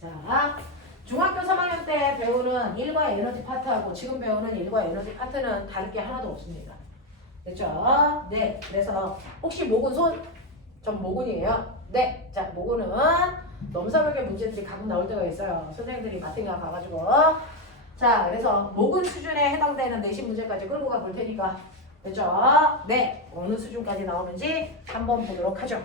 자, 중학교 3학년 때 배우는 일과 에너지 파트하고 지금 배우는 일과 에너지 파트는 다를 게 하나도 없습니다. 됐죠? 네. 그래서 혹시 모근 손? 전 모근이에요. 네. 자, 모근은 넘사벽의 문제들이 가끔 나올 때가 있어요. 선생님들이 마탱이가 가가지고. 자, 그래서 모근 수준에 해당되는 내신 문제까지 끌고 가볼 테니까. 됐죠? 네. 어느 수준까지 나오는지 한번 보도록 하죠.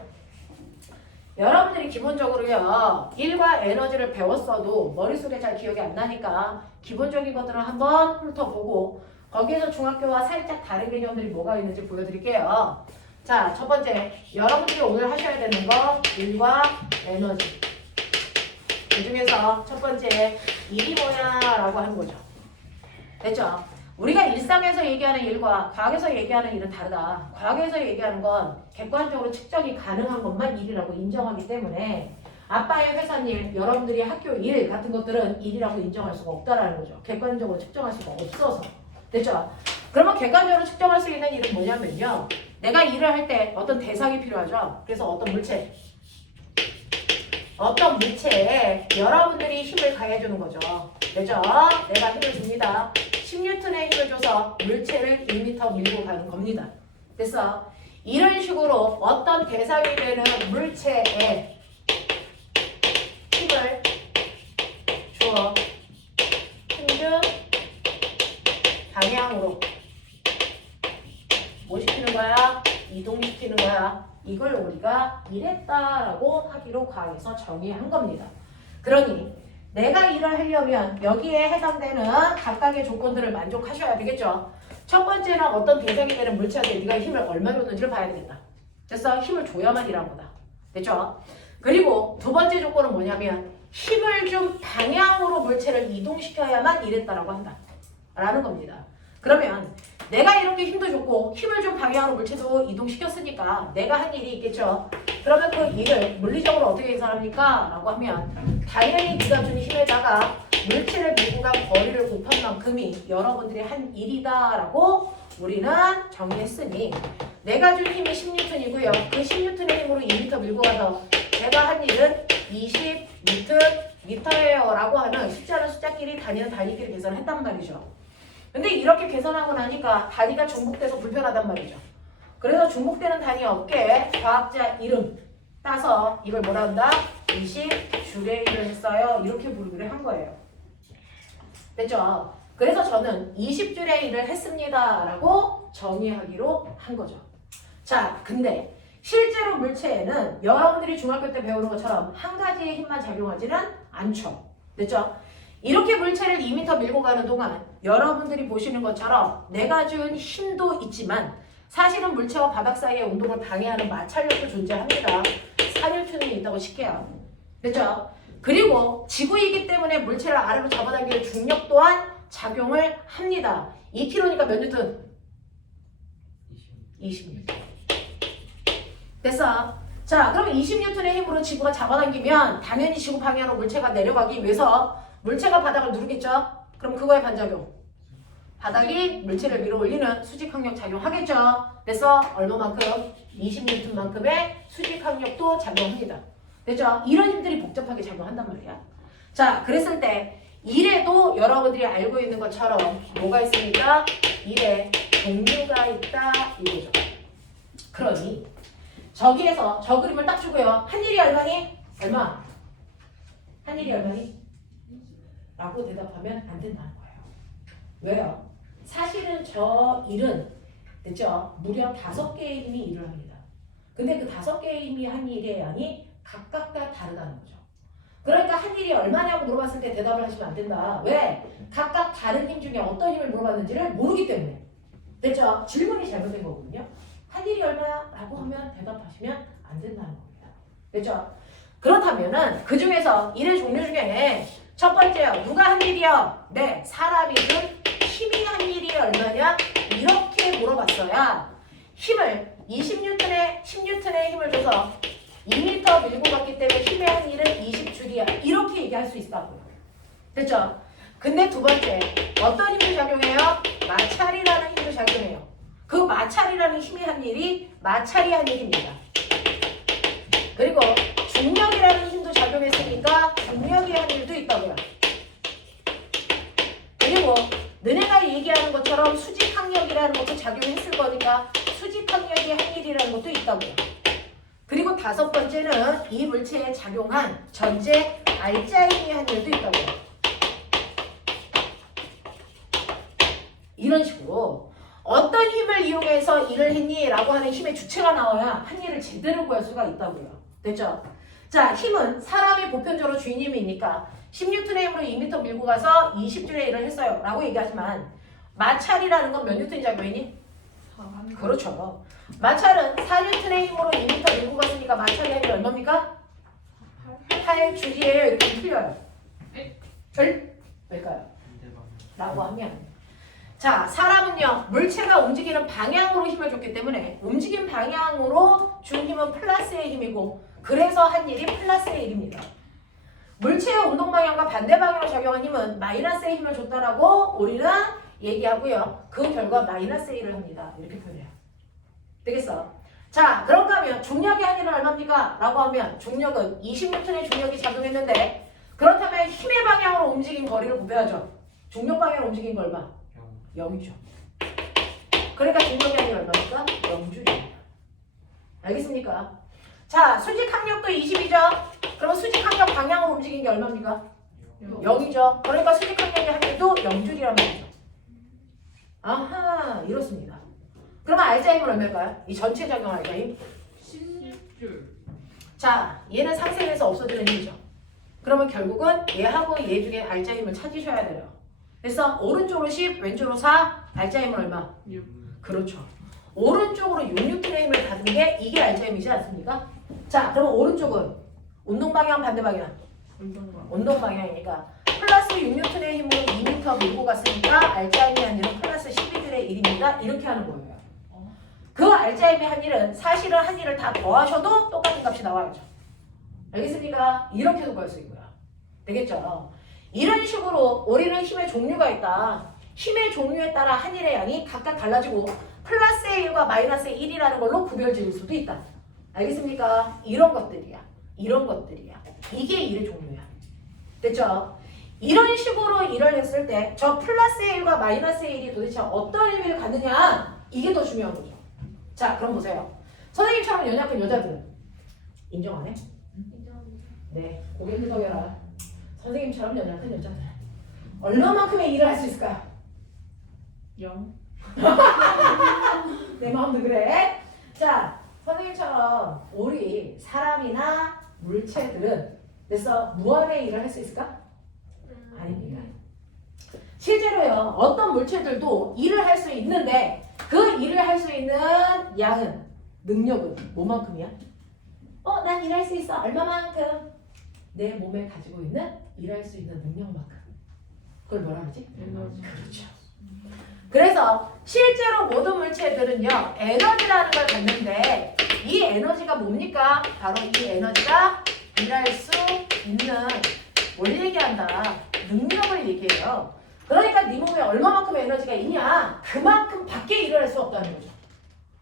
여러분들이 기본적으로요, 일과 에너지를 배웠어도 머릿속에 잘 기억이 안 나니까 기본적인 것들은 한번 훑어보고 거기에서 중학교와 살짝 다른 개념들이 뭐가 있는지 보여드릴게요. 자, 첫 번째, 여러분들이 오늘 하셔야 되는 거 일과 에너지. 그 중에서 첫 번째, 일이 뭐야? 라고 하는 거죠. 됐죠? 우리가 일상에서 얘기하는 일과 과학에서 얘기하는 일은 다르다. 과학에서 얘기하는 건 객관적으로 측정이 가능한 것만 일이라고 인정하기 때문에 아빠의 회사 일, 여러분들이 학교 일 같은 것들은 일이라고 인정할 수가 없다라는 거죠. 객관적으로 측정할 수가 없어서. 됐죠? 그러면 객관적으로 측정할 수 있는 일은 뭐냐면요. 내가 일을 할 때 어떤 대상이 필요하죠. 그래서 어떤 물체에 여러분들이 힘을 가해주는 거죠. 그죠? 내가 힘을 줍니다. 10N의 힘을 줘서 물체를 1m 밀고 가는 겁니다. 됐어? 이런 식으로 어떤 대상이 되는 물체에 힘을 줘 힘준 방향으로 뭐 시키는 거야? 이동시키는 거야. 이걸 우리가 일했다라고 하기로 과학에서 정의한 겁니다. 그러니 내가 일을 하려면 여기에 해당되는 각각의 조건들을 만족하셔야 되겠죠. 첫 번째는 어떤 대상이 되는 물체한테 네가 힘을 얼마 줬는지를 봐야 되겠다. 됐어? 힘을 줘야만 일하는 거다. 됐죠? 그리고 두 번째 조건은 뭐냐면 힘을 준 방향으로 물체를 이동시켜야만 일했다라고 한다. 라는 겁니다. 그러면 내가 이렇게 힘도 줬고 힘을 준 방향으로 물체도 이동시켰으니까 내가 한 일이 있겠죠. 그러면 그 일을 물리적으로 어떻게 계산합니까? 라고 하면 당연히 네가 준 힘에다가 물체를 밀고 간 거리를 곱한 만큼이 여러분들이 한 일이다 라고 우리는 정의했으니 내가 준 힘이 10N이고요. 그 10N의 힘으로 2m 밀고 가서 내가 한 일은 20N예요 라고 하는 쉽지 않은 숫자끼리 단위는 단위끼리 계산을 했단 말이죠. 근데 이렇게 계산하고 나니까 단위가 중복돼서 불편하단 말이죠. 그래서 중복되는 단위 없게 과학자 이름 따서 이걸 뭐라 한다? 20줄의 일을 했어요. 이렇게 부르기로 한 거예요. 됐죠? 그래서 저는 20줄의 일을 했습니다. 라고 정의하기로 한 거죠. 자, 근데 실제로 물체에는 여러분들이 중학교 때 배우는 것처럼 한 가지의 힘만 작용하지는 않죠. 됐죠? 이렇게 물체를 2m 밀고 가는 동안 여러분들이 보시는 것처럼 내가 준 힘도 있지만 사실은 물체와 바닥 사이의 운동을 방해하는 마찰력도 존재합니다. 산일투는 있다고 칠게요. 됐죠? 그리고 지구이기 때문에 물체를 아래로 잡아당기는 중력 또한 작용을 합니다. 2kg니까 몇 뉴턴? 20뉴턴. 됐어? 자, 그럼 20뉴턴의 힘으로 지구가 잡아당기면 당연히 지구 방향으로 물체가 내려가기 위해서 물체가 바닥을 누르겠죠? 그럼 그거의 반작용. 바닥이 물체를 밀어 올리는 수직항력 작용하겠죠? 그래서 얼마만큼? 20N만큼의 수직항력도 작용합니다. 됐죠? 이런 힘들이 복잡하게 작용한단 말이야. 자, 그랬을 때 일에도 여러분들이 알고 있는 것처럼 뭐가 있습니까? 일에 종류가 있다 이거죠. 그러니 저기에서 저 그림을 딱 주고요. 한 일이 얼마니? 얼마? 한 일이 얼마니? 라고 대답하면 안 된다는 거예요. 왜요? 사실은 저 일은 됐죠? 무려 5개의 힘이 일을 합니다. 근데 그 5개의 힘이 한 일의 양이 각각 다 다르다는 거죠. 그러니까 한 일이 얼마냐고 물어봤을 때 대답을 하시면 안 된다. 왜? 각각 다른 힘 중에 어떤 힘을 물어봤는지를 모르기 때문에. 됐죠? 질문이 잘못된 거거든요. 한 일이 얼마야? 라고 하면 대답하시면 안 된다는 겁니다. 됐죠? 그렇다면은 그 중에서 일의 종류 중에 첫 번째요. 누가 한 일이요? 네, 사람이 준 힘이 한 일이 얼마냐? 이렇게 물어봤어야 힘을 10N의 힘을 줘서 2m 밀고 갔기 때문에 힘의 한 일은 20줄이야. 이렇게 얘기할 수 있다고요. 됐죠? 근데 두 번째, 어떤 힘이 작용해요? 마찰이라는 힘도 작용해요. 그 마찰이라는 힘이 한 일이 마찰이 한 일입니다. 그리고 중력이라는 힘도 작용했으니까 중력이 한 것처럼 수직항력이라는 것도 작용했을 거니까 수직항력이 한 일이라는 것도 있다고요. 그리고 다섯 번째는 이 물체에 작용한 전체 알짜임이 한 일도 있다고요. 이런 식으로 어떤 힘을 이용해서 일을 했니? 라고 하는 힘의 주체가 나와야 한 일을 제대로 구할 수가 있다고요. 됐죠? 자, 힘은 사람이 보편적으로 주인 힘이니까 10N의 힘으로 2m 밀고 가서 20J의 일을 했어요. 라고 얘기하지만 마찰이라는 건 몇 N이 작용이니? 그렇죠. 마찰은 4N의 힘으로 2m 밀고 갔으니까 마찰의 힘이 얼마입니까? 8J예요. 이렇게 풀려요. 왜일까요? 라고 하면 자, 사람은요 물체가 움직이는 방향으로 힘을 줬기 때문에 움직임 방향으로 준 힘은 플러스의 힘이고 그래서 한 일이 플러스의 일입니다. 물체의 운동 방향과 반대 방향으로 작용한 힘은 마이너스의 힘을 줬다라고 우리는 얘기하고요. 그 결과 마이너스의 일을 합니다. 이렇게 표현해요. 되겠어? 자, 그런가 하면 중력의 한 일은 얼마입니까? 라고 하면 중력은 20N의 중력이 작용했는데 그렇다면 힘의 방향으로 움직인 거리를 곱해야죠. 중력 방향으로 움직인 거 얼마? 0이죠. 그러니까 중력의 한 일은 얼마입니까? 0줄입니다. 알겠습니까? 자, 수직항력도 20이죠? 그러면 수직항력 방향으로 움직인 게 얼마입니까? 0이죠. 그러니까 수직항력의 한 일도 0줄이란 말이죠. 아하, 이렇습니다. 그러면 알짜 힘은 얼마일까요? 이 전체 작용 알짜 힘? 16줄. 자, 얘는 상생해서 없어지는 힘이죠. 그러면 결국은 얘하고 얘 중에 알짜 힘을 찾으셔야 돼요. 그래서 오른쪽으로 10, 왼쪽으로 4, 알짜 힘은 얼마? 6. 그렇죠. 오른쪽으로 6N의 힘을 받은 게 이게 알짜 힘이지 않습니까? 자, 그러면 오른쪽은 운동 방향 반대 방향? 운동 방향이니까 플러스 6N의 힘으로 2m 밀고 갔으니까 알짜 힘의 한 일은 플러스 12줄의 1입니다. 이렇게 하는 거예요. 그 알짜 힘의 한 일은 사실은 한 일을 다 더하셔도 똑같은 값이 나와야죠. 알겠습니까? 이렇게도 구할 수 있고요. 되겠죠? 이런 식으로 우리는 힘의 종류가 있다. 힘의 종류에 따라 한 일의 양이 각각 달라지고 플러스의 1과 마이너스의 1이라는 걸로 구별 지을 수도 있다. 알겠습니까? 이런 것들이야. 이런 것들이야. 이게 일의 종류야. 됐죠? 이런 식으로 일을 했을 때 저 플러스의 1과 마이너스의 1이 도대체 어떤 의미를 갖느냐 이게 더 중요한 거죠. 자, 그럼 보세요. 선생님처럼 연약한 여자들은 인정 안 해? 네, 고개 끄덕여라. 선생님처럼 연약한 여자들 얼마만큼의 일을 할 수 있을까요? 0. 내 마음도 그래. 자, 선생님처럼 우리 사람이나 물체들은 그래서 무한의 일을 할 수 있을까? 아닙니다. 실제로요, 어떤 물체들도 일을 할 수 있는데 그 일을 할 수 있는 양은, 능력은 뭐만큼이야? 난 일할 수 있어. 얼마만큼? 내 몸에 가지고 있는 일할 수 있는 능력만큼. 그걸 뭐라 그러지? 에너지. 그렇죠. 그래서 실제로 모든 물체들은요, 에너지라는 걸 갖는데 이 에너지가 뭡니까? 바로 이 에너지가 일할 수 있는 뭘 얘기한다? 능력을 얘기해요. 그러니까 네 몸에 얼마만큼의 에너지가 있냐? 그만큼 밖에 일을 할 수 없다는 거죠.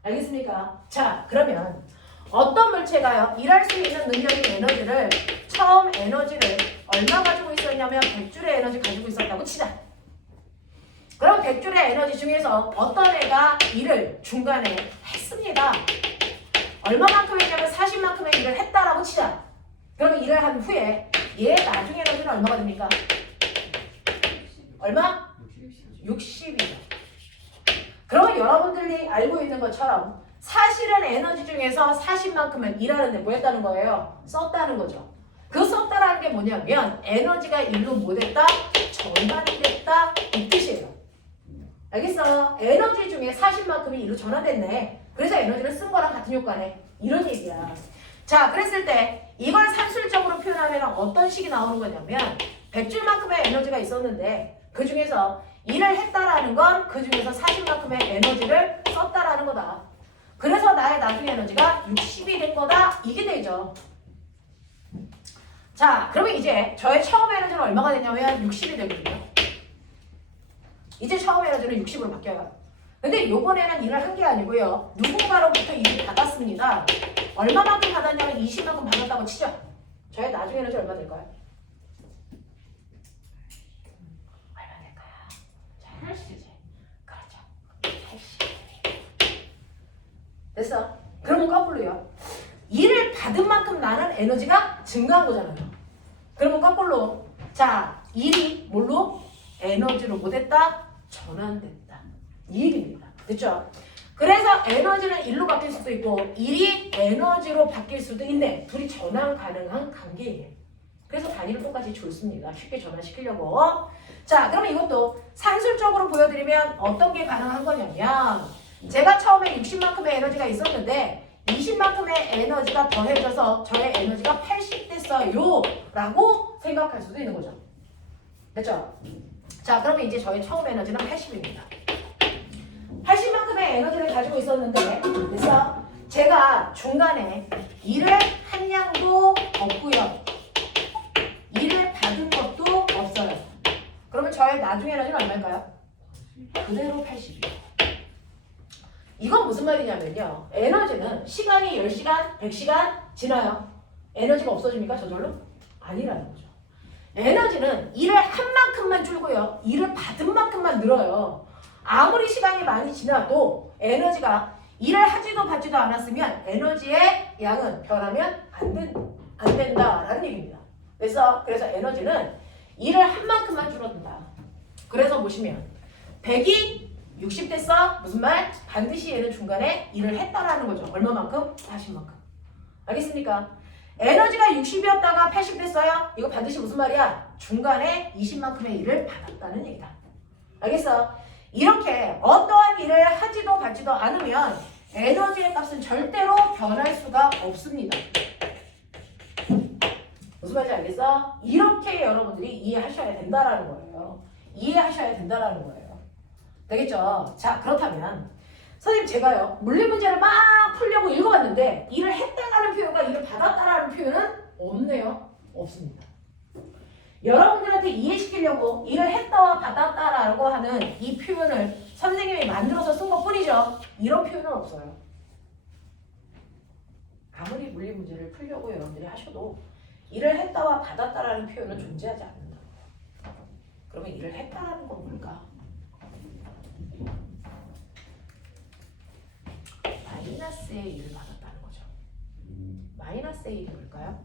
알겠습니까? 자, 그러면 어떤 물체가요? 일할 수 있는 능력인 에너지를 처음 에너지를 얼마 가지고 있었냐면 100줄의 에너지 가지고 있었다고 치자. 그럼 100줄의 에너지 중에서 어떤 애가 일을 중간에 했습니다. 얼마만큼 했냐면 40만큼의 일을 했다라고 치자. 그럼 일을 한 후에 얘 나중 에너지는 얼마가 됩니까? 얼마? 60이죠. 그러면 여러분들이 알고 있는 것처럼 사실은 에너지 중에서 40만큼은 일하는데 뭐 했다는 거예요? 썼다는 거죠. 그 썼다라는 게 뭐냐면 에너지가 일로 뭐 됐다? 전환이 됐다 이 뜻이에요. 알겠어? 에너지 중에 40만큼이 일로 전환됐네. 그래서 에너지를 쓴 거랑 같은 효과네. 이런 얘기야. 자, 그랬을 때 이걸 산술적으로 표현하면 어떤 식이 나오는 거냐면 100줄만큼의 에너지가 있었는데 그 중에서 일을 했다라는 건 그 중에서 40만큼의 에너지를 썼다라는 거다. 그래서 나의 나중 에너지가 60이 된 거다. 이게 되죠. 자, 그러면 이제 저의 처음 에너지는 얼마가 되냐면 60이 되거든요. 이제 처음 에너지는 60으로 바뀌어요. 근데 요번에는 일을 한 게 아니고요. 누군가로부터 일을 받았습니다. 얼마만큼 받았냐면 20만큼 받았다고 치죠. 저의 나중 에너지 얼마 될까요? 얼마 될까요? 잘 하시지. 그렇죠. 에너지가 증가한 거잖아요. 그러면 거꾸로 자 1이 뭘로? 에너지로 못했다? 전환됐다. 이 얘기입니다. 됐죠? 그래서 에너지는 1로 바뀔 수도 있고 1이 에너지로 바뀔 수도 있네. 둘이 전환 가능한 관계예요. 그래서 단위를 똑같이 줬습니다. 쉽게 전환시키려고. 자, 그러면 이것도 산술적으로 보여드리면 어떤 게 가능한 거냐면 제가 처음에 60만큼의 에너지가 있었는데 20만큼의 에너지가 더해져서 저의 에너지가 80 됐어요 라고 생각할 수도 있는 거죠. 됐죠? 자, 그러면 이제 저의 처음 에너지는 80입니다. 80만큼의 에너지를 가지고 있었는데 그래서 제가 중간에 일을 한 양도 없고요. 일을 받은 것도 없어요. 그러면 저의 나중 에너지는 얼마일까요? 그대로 80이에요. 이건 무슨 말이냐면요. 에너지는 시간이 10시간, 100시간 지나요. 에너지가 없어집니까? 저절로? 아니라는 거죠. 에너지는 일을 한 만큼만 줄고요. 일을 받은 만큼만 늘어요. 아무리 시간이 많이 지나도 에너지가 일을 하지도 받지도 않았으면 에너지의 양은 변하면 안 된다라는 얘기입니다. 그래서 에너지는 일을 한 만큼만 줄어든다. 그래서 보시면 100이 60 됐어? 무슨 말? 반드시 얘는 중간에 일을 했다라는 거죠. 얼마만큼? 40만큼. 알겠습니까? 에너지가 60이었다가 80 됐어요? 이거 반드시 무슨 말이야? 중간에 20만큼의 일을 받았다는 얘기다. 알겠어? 이렇게 어떠한 일을 하지도 받지도 않으면 에너지의 값은 절대로 변할 수가 없습니다. 무슨 말인지 알겠어? 이렇게 여러분들이 이해하셔야 된다라는 거예요. 이해하셔야 된다라는 거예요. 되겠죠? 자, 그렇다면 선생님 제가요 물리 문제를 막 풀려고 읽어봤는데 일을 했다라는 표현과 일을 받았다라는 표현은 없네요. 없습니다. 여러분들한테 이해시키려고 일을 했다와 받았다라고 하는 이 표현을 선생님이 만들어서 쓴 것뿐이죠. 이런 표현은 없어요. 아무리 물리 문제를 풀려고 여러분들이 하셔도 일을 했다와 받았다라는 표현은 존재하지 않는다. 그러면 일을 했다라는 건 뭘까? 마이너스의 일을 받았다는 거죠. 마이너스의 일이 뭘까요?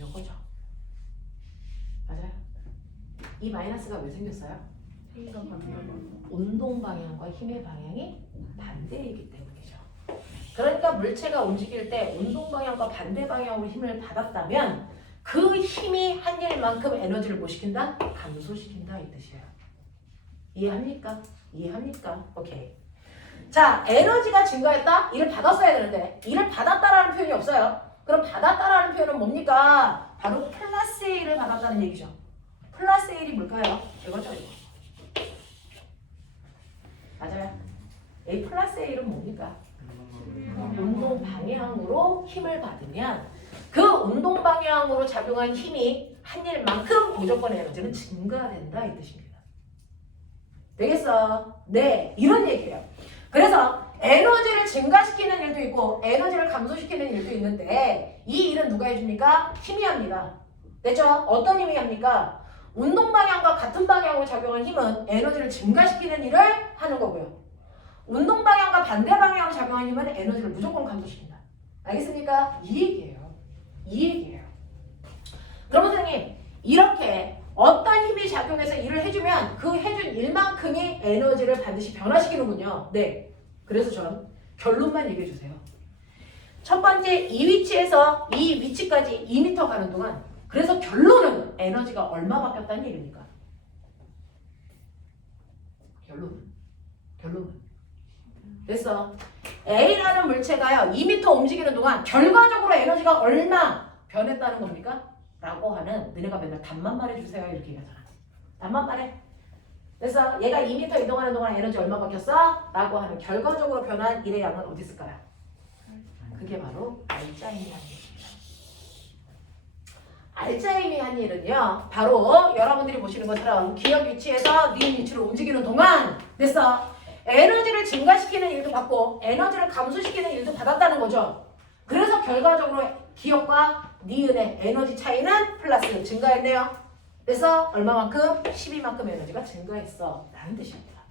요거죠. 맞아요. 이 마이너스가 왜 생겼어요? 운동 방향과 힘의 방향이 반대이기 때문이죠. 그러니까 물체가 움직일 때 운동 방향과 반대 방향으로 힘을 받았다면 그 힘이 한 일만큼 에너지를 뭐 시킨다? 감소시킨다 이 뜻이에요. 이해합니까? 이해합니까? 오케이. 자, 에너지가 증가했다? 이를 받았어야 되는데 이를 받았다라는 표현이 없어요. 그럼 받았다라는 표현은 뭡니까? 바로 플러스 A를 받았다는 얘기죠. 플러스 A이 뭘까요? 이거죠, 이거. 맞아요. A 플러스 A는 뭡니까? 운동 방향으로 힘을 받으면 그 운동 방향으로 작용한 힘이 한 일만큼 무조건 에너지는 증가된다 이 뜻입니다. 되겠어? 네, 이런 얘기예요. 그래서 에너지를 증가시키는 일도 있고 에너지를 감소시키는 일도 있는데 이 일은 누가 해줍니까? 힘이 합니다. 됐죠? 어떤 힘이 합니까? 운동 방향과 같은 방향으로 작용한 힘은 에너지를 증가시키는 일을 하는 거고요. 운동 방향과 반대 방향으로 작용한 힘은 에너지를 무조건 감소시킨다. 알겠습니까? 이 얘기예요. 이 얘기예요. 그럼 선생님 이렇게 어떤 힘이 작용해서 일을 해주면 그 해준 일만큼이 에너지를 반드시 변화시키는군요. 네. 그래서 전 결론만 얘기해 주세요. 첫 번째 이 위치에서 이 위치까지 2m 가는 동안 그래서 결론은 에너지가 얼마 바뀌었다는 얘기입니까? 결론은 됐어. A라는 물체가요 2m 움직이는 동안 결과적으로 에너지가 얼마 변했다는 겁니까? 라고 하는 너네가 맨날 답만 말해주세요 이렇게 얘기하잖아. 답만 말해. 그래서 얘가 2m 이동하는 동안 에너지 얼마 바뀌었어? 라고 하는 결과적으로 변한 일의 양은 어디 있을까요? 그게 바로 알짜임이 한 일입니다. 알짜임이 한 일은요 바로 여러분들이 보시는 것처럼 기억 위치에서 니은 위치로 움직이는 동안 됐어. 에너지를 증가시키는 일도 받고 에너지를 감소시키는 일도 받았다는 거죠. 그래서 결과적으로 기억과 니은의 에너지 차이는 플러스 증가했네요. 그래서 얼마만큼? 12만큼 에너지가 증가했어 라는 뜻입니다.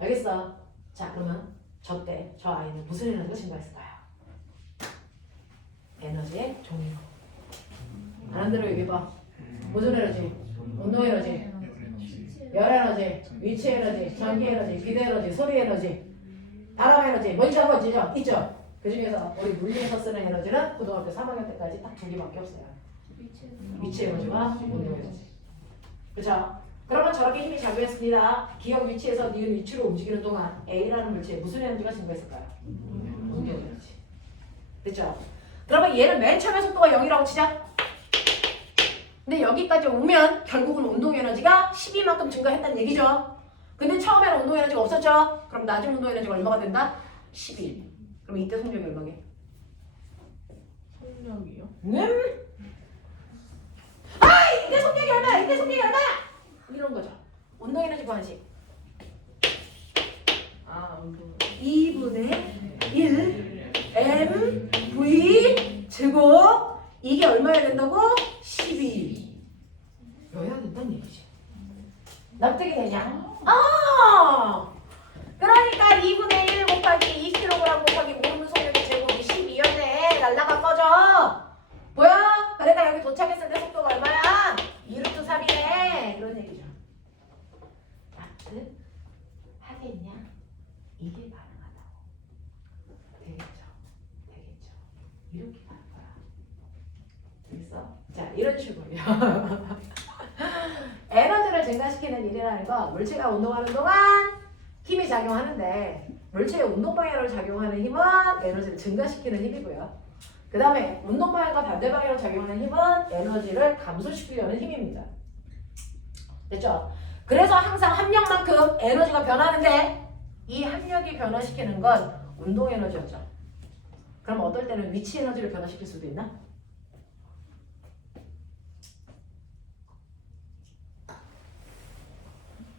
알겠어? 자 그러면 저 아이는 무슨 에너지가 증가했을까요? 에너지의 종류. 안 들어 얘기해봐. 무슨 에너지? 운동 에너지, 열 에너지, 위치 에너지, 전기 에너지, 비대 에너지, 소리 에너지, 바람 에너지, 뭐 있죠? 뭐 있죠? 그 중에서 우리 물리에서 쓰는 에너지는 고등학교 3학년 때까지 딱 2개밖에 없어요. 위치 에너지와 운동 에너지. 그렇죠? 그러면 저렇게 힘이 작용했습니다. 기억 위치에서 니은 위치로 움직이는 동안 A라는 물체에 무슨 에너지가 증가했을까요? 운동 에너지. 됐죠? 그러면 얘는 맨 처음에 속도가 0이라고 치자. 근데 여기까지 오면 결국은 운동 에너지가 12만큼 증가했다는 얘기죠. 근데 처음에는 운동 에너지가 없었죠. 그럼 나중 운동 에너지가 얼마가 된다? 11. 그럼 이때 속력이 얼마게? 속력이요? 이때 속력이 얼마야? 이때 속력이 얼마야? 이런 거죠. 운동 에너지 관식. 아, 운동. 2분의 1 mv 제곱 이게 얼마야 된다고? 12 여야 된다는 얘기지. 납득이 되냐? 그러니까 2분의 1 곱하기 2kg 곱하기 모르는 속력의 제곱이 12였네. 날라가 꺼져. 보여? 그러니까 여기 도착했을 때 속도가 얼마야? 2루트 3이네. 이런 얘기죠. 납득 하겠냐? 이게 가능하다고. 되겠죠. 되겠죠. 이렇게 가는 거야. 알겠어? 자, 이런 식으로요. 에너지를 증가시키는 일이라는 건 물체가 운동하는 동안 힘이 작용하는데 물체의 운동 방향으로 작용하는 힘은 에너지를 증가시키는 힘이고요. 그 다음에 운동 방향과 반대 방향으로 작용하는 힘은 에너지를 감소시키려는 힘입니다. 됐죠? 그래서 항상 합력만큼 에너지가 변하는데 이 합력이 변화시키는 건 운동 에너지였죠. 그럼 어떨 때는 위치 에너지를 변화시킬 수도 있나?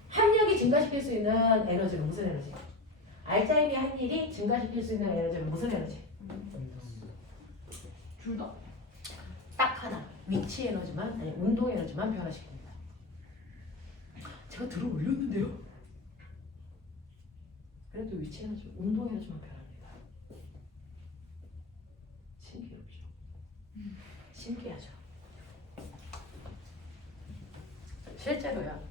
합력이 증가시킬 수 있는 에너지는 무슨 에너지? 알짜임이 한 일이 증가시킬 수 있는 에너지는 무슨 에너지? 둘 다. 딱 하나. 위치 에너지만, 아니 운동 에너지만 변화시킵니다. 제가 들어 올렸는데요? 그래도 위치 에너지, 운동 에너지만 변합니다. 신기하죠? 신기하죠? 실제로요.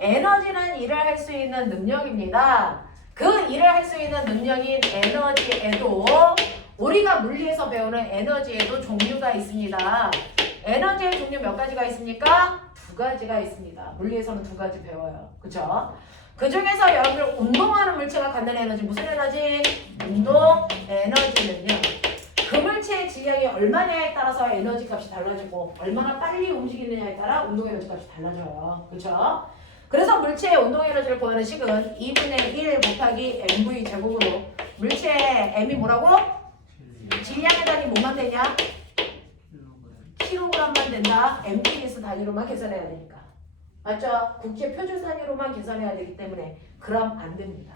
에너지는 일을 할 수 있는 능력입니다. 그 일을 할 수 있는 능력인 에너지에도 우리가 물리에서 배우는 에너지에도 종류가 있습니다. 에너지의 종류 몇 가지가 있습니까? 두 가지가 있습니다. 물리에서는 두 가지 배워요. 그쵸? 그 중에서 여러분들 운동하는 물체가 갖는 에너지 무슨 에너지? 운동 에너지는요. 그 물체의 질량이 얼마냐에 따라서 에너지 값이 달라지고 얼마나 빨리 움직이느냐에 따라 운동 에너지 값이 달라져요. 그쵸? 그래서 물체의 운동 에너지를 구하는 식은 2분의 1 곱하기 mv 제곱으로 물체의 m이 뭐라고? 질량의 단위 뭐만 되냐? kg만 된다. mps 단위로만 계산해야 되니까. 맞죠? 국제 표준 단위로만 계산해야 되기 때문에 그램 안 됩니다.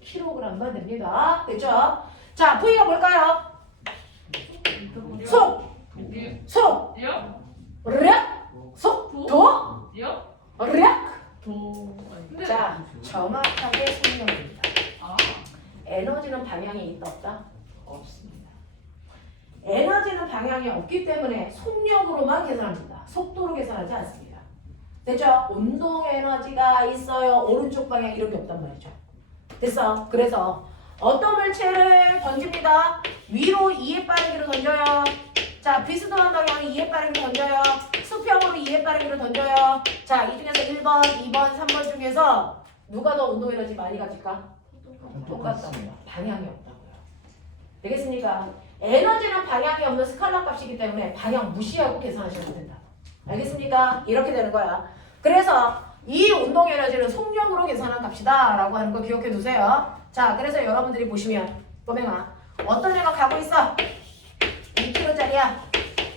kg만 됩니다. 됐죠? 자, V가 뭘까요? 속! 속! 요? 략! 속! 도! 요? 략! 도. 아니. 자, 정확하게 설명입니다. 아. 에너지는 방향이 있다 없다? 없습니다. 에너지는 방향이 없기 때문에 속력으로만 계산합니다. 속도로 계산하지 않습니다. 됐죠? 운동 에너지가 있어요. 오른쪽 방향 이런 게 없단 말이죠. 됐어? 그래서 어떤 물체를 던집니다. 위로 2의 빠르기로 던져요. 자, 비스듬한 방향을 2의 빠르기로 던져요. 수평으로 2의 빠르기로 던져요. 자, 이 중에서 1번, 2번, 3번 중에서 누가 더 운동 에너지 많이 가질까? 똑같다고요. 방향이 없다고요. 되겠습니까? 에너지는 방향이 없는 스칼라 값이기 때문에 방향 무시하고 계산하시면 된다. 알겠습니까? 이렇게 되는 거야. 그래서 이 운동 에너지는 속력으로 계산한 값이다 라고 하는 거 기억해 두세요. 자, 그래서 여러분들이 보시면 꼬맹아 어떤 애가 가고 있어? 2kg짜리야.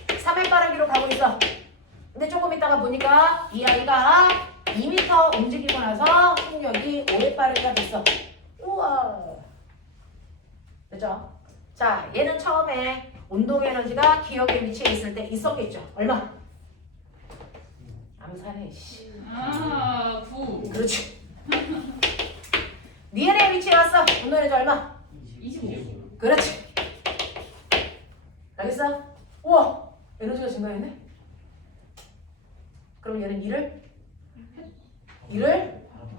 3회 빠르기로 가고 있어. 근데 조금 있다가 보니까 이 아이가 2m 움직이고 나서 속력이 5회 빠르기가 됐어. 우와. 그죠? 자, 얘는 처음에 운동 에너지가 기억의 위치에 있을 때 있었겠죠. 얼마? 암산해. 씨. 아, 9. 그렇지. 니은의 위치에 왔어. 운동 에너지 얼마? 25. 그렇지. 알겠어? 우와 에너지가 증가했네. 그럼 얘는 2를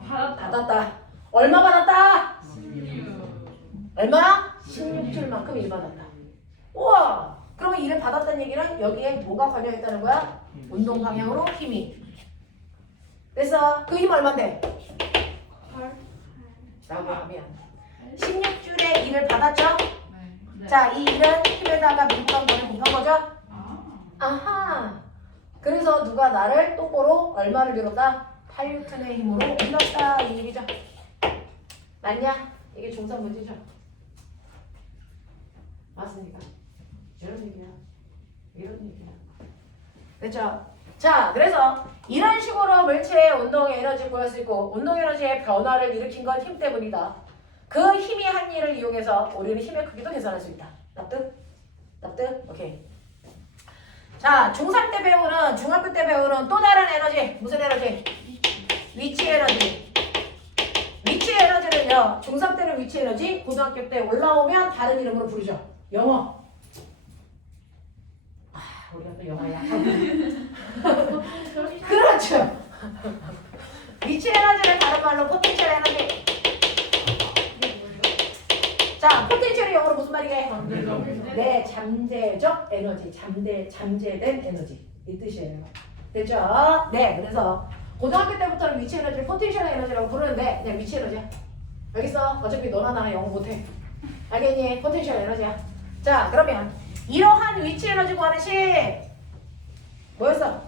받았다. 얼마 받았다? 16. 얼마? 16줄만큼 1 받았다. 우와 그러면 2를 받았다는 얘기는 여기에 뭐가 관여했다는 거야? 운동 방향으로 힘이. 그래서 그 힘 얼만데? 8. 라고 하면 16줄에 2를 받았죠? 네. 자, 이 1은 힘에다가 밀도랑 거를 곱한 거죠? 아. 아하. 그래서 누가 나를 똑바로 얼마를 밀었다? 8N의 힘으로 밀었다 이 얘기죠. 맞냐? 이게 중3 문제죠. 맞습니까? 이런 얘기야. 이런 얘기야. 됐죠? 자, 그래서 이런 식으로 물체의 운동 에너지 구할 수 있고 운동 에너지의 변화를 일으킨 건 힘 때문이다. 그 힘이 한 일을 이용해서 우리는 힘의 크기도 계산할 수 있다. 납득? 납득? 오케이. 자, 중3 때 배우는 중학교 때 배우는 또 다른 에너지. 무슨 에너지? 위치 에너지. 위치 에너지는요. 중3 때는 위치 에너지, 고등학교 때 올라오면 다른 이름으로 부르죠. 영어. 아, 우리가 또 영어에 약하고. 그렇죠. 위치 에너지를 다른 말로 포텐셜 에너지. 자, 포텐셜이 영어로 무슨 말이게? 네, 잠재적 에너지, 잠재된 에너지 이 뜻이에요. 됐죠? 네, 그래서 고등학교 때부터는 위치 에너지를 포텐셜 에너지라고 부르는데 그냥 위치 에너지야. 알겠어? 어차피 너나 나나 영어 못해. 알겠니? 포텐셜 에너지야. 자, 그러면 이러한 위치 에너지 구하는 식 뭐였어?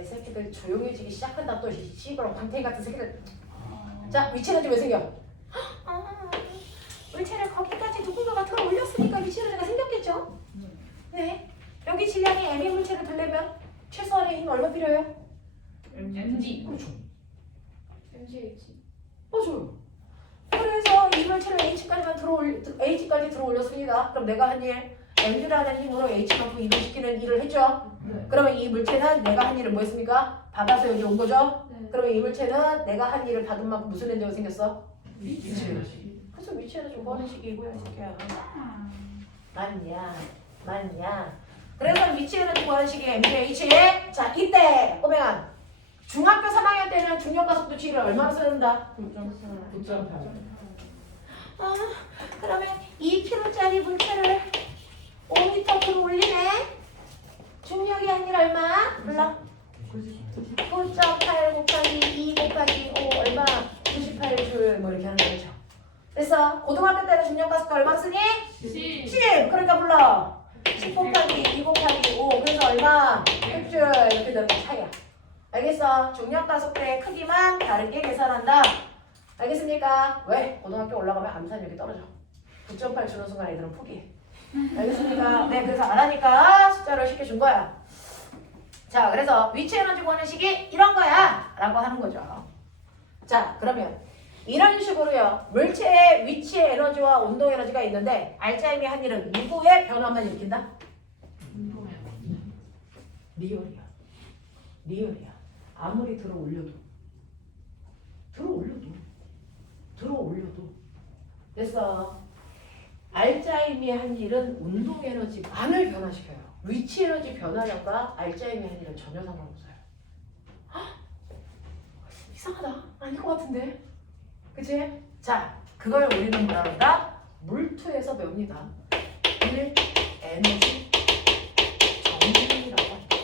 이 새끼들 조용해지기 시작한다 또 씨발 광태기 같은 새끼들. 자, 위치 에너지 왜 생겨? 물체를 거기까지 누군가가 들어 올렸으니까 위치 에너지가 생겼겠죠? 네. 여기 질량이 m의 물체를 들려면 최소한의 힘 얼마 필요해요? MG. 그렇죠. MGH. 맞아요. 그래서 이 물체를 H까지 들어 올렸습니다. 그럼 내가 한 일, mg라는 힘으로 H만큼 이동시키는 일을 했죠? 네. 그러면 이 물체는 내가 한 일을 뭐 했습니까? 받아서 여기 온 거죠? 네. 그러면 이 물체는 내가 한 일을 받은 만큼 무슨 에너지가 생겼어? 위치 에너지. 그래서 위치 에너지 구하는 식이고요, 이 새끼야. 맞냐? 그래서 위치 에너지 구하는 식이 MGH. 자, 이때 꼬맹아 중학교 3학년 때는 중력가속도 G를 얼마나 쓰는다? 9.8. 아, 그러면 2kg짜리 물체를 5m 들어 올리네. 중력이 아니라 얼마? 몰라. 9.8 곱하기 2 곱하기 5 얼마? 98줄 뭐 이렇게 하는 거죠. 그래서 고등학교 때는 중력가속도 얼마 쓰니? 10. 그러니까 몰라. 10 곱하기 2 곱하기 5 그래서 얼마? 100줄 이렇게 되는 차이야. 알겠어? 중력가속도의 크기만 다르게 계산한다. 알겠습니까? 왜? 고등학교 올라가면 암산력이 떨어져. 9.8 주는 순간 애들은 포기해. 알겠습니까? 네, 그래서 안 하니까 숫자를 쉽게 준 거야. 자, 그래서 위치 에너지 구하는 식이 이런 거야 라고 하는 거죠. 자, 그러면 이런 식으로요. 물체의 위치의 에너지와 운동 에너지가 있는데 알짜임이 한 일은 누구의 변화만 일으킨다? 리얼이야. 아무리 들어 올려도 그래서 알짜임이 한 일은 운동 에너지만을 변화시켜요. 위치 에너지 변화량과 알짜임이 한 일은 전혀 상관없어요. 헉! 이상하다. 아닐 것 같은데. 그치? 자, 그걸 우리는 뭐라 그런다? 물투에서 배웁니다. 1 에너지 정리라고 합니다.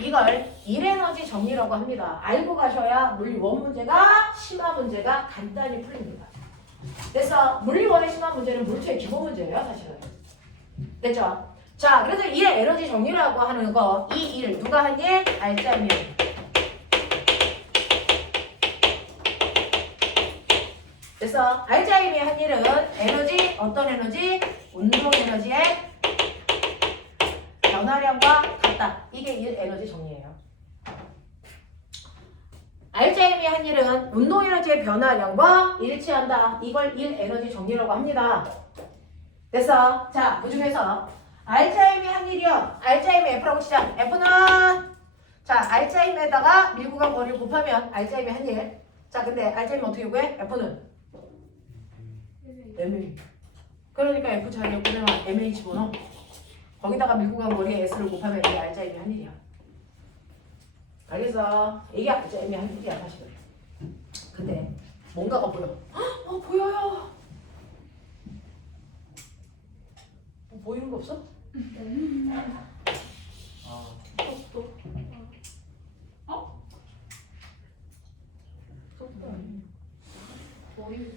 이걸 1에너지 정리라고 합니다. 알고 가셔야 물리 원 문제가 심화 문제가 간단히 풀립니다. 그래서 물리 원의 심화 문제는 물투의 기본 문제예요, 사실은. 됐죠? 자, 그래서 이 에너지 정리라고 하는 거, 이 일 누가 한 일? 알짜임이. 그래서 알짜임이 한 일은 에너지, 어떤 에너지? 운동 에너지의 변화량과 같다. 이게 1 에너지 정리예요. 알짜임이 한 일은 운동 에너지의 변화량과 일치한다. 이걸 1 에너지 정리라고 합니다. 그래서 자, 그 중에서 알짜임이 한 일이요. 알짜임이 F라고 치자. F는 자, 알짜임에다가 밀구간 거리를 곱하면 알짜임이 한 일. 자, 근데 알짜임이 어떻게 구해? F는 MA. 그러니까 F 자리에 보면 MH 번호 거기다가 밀고 간 거리에 S를 곱하면 이게 알짜임이 한 일이야. 알겠어? 이게 알짜임이 한 일이야 사실은. 근데 뭔가가 보여. 보여요. 뭐 보이는 거 없어? 또. 속도 아니야. 거의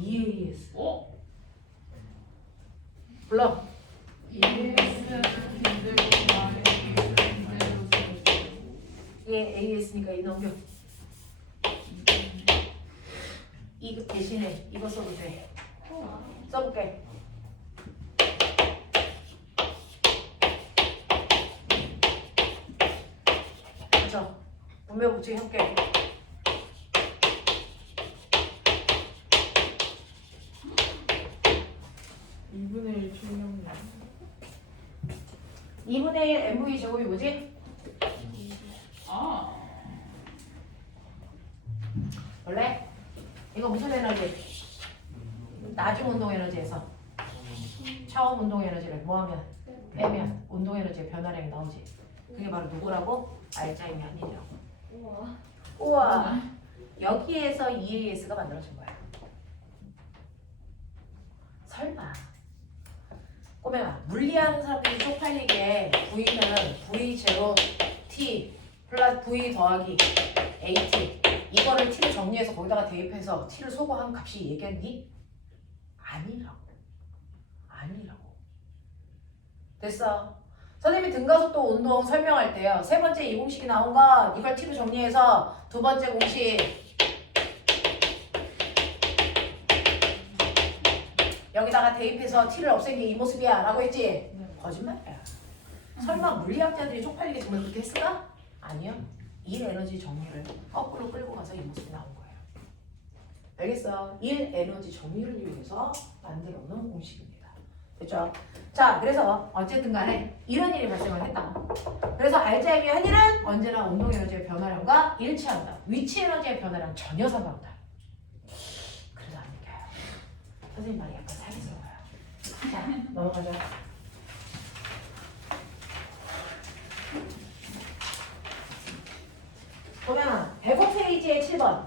EAS. 어? 불러. 얘 AS니까 이 넘겨. 이 대신에 이거 써도 돼. 써볼게. 그쵸? 분명 붙이기 할게. 총량량 2분의 1 MV 제곱이 뭐지? 원래 이거 무슨 에너지? 나중 운동 에너지에서 처음 운동 에너지를 뭐하면 빼면 운동 에너지의 변화량이 나오지. 그게 바로 누구라고? 알짜임이 아니라고. 우와. 여기에서 EAS가 만들어진 거야. 설마. 꼬맹아, 물리하는 사람들이 쪽팔리게 V는 V0T 플러스 V 더하기 AT 이거를 T를 정리해서 거기다가 대입해서 T를 소거한 값이 얘기했니? 아니라고. 됐어. 선생님이 등가속도 운동 설명할 때요. 세 번째 이 공식이 나온 건 이걸 T로 정리해서 두 번째 공식 여기다가 대입해서 T를 없앤 게 이 모습이야 라고 했지? 거짓말이야. 설마 물리학자들이 쪽팔리게 정말 그렇게 했을까? 아니요. 일 에너지 정리를 거꾸로 끌고 가서 이 모습이 나온 거예요. 알겠어? 일 에너지 정리를 위해서 만들어 놓은 공식입니다. 됐죠? 자, 그래서 어쨌든 간에 이런 일이 발생을 했다. 그래서 알짜임이 한 일은 언제나 운동 에너지의 변화량과 일치한다. 위치 에너지의 변화량 전혀 상관없다. 그래서 안 느껴요. 선생님 말이 약간 사기스러워요. 자, 넘어가자. 보면 105페이지의 7번.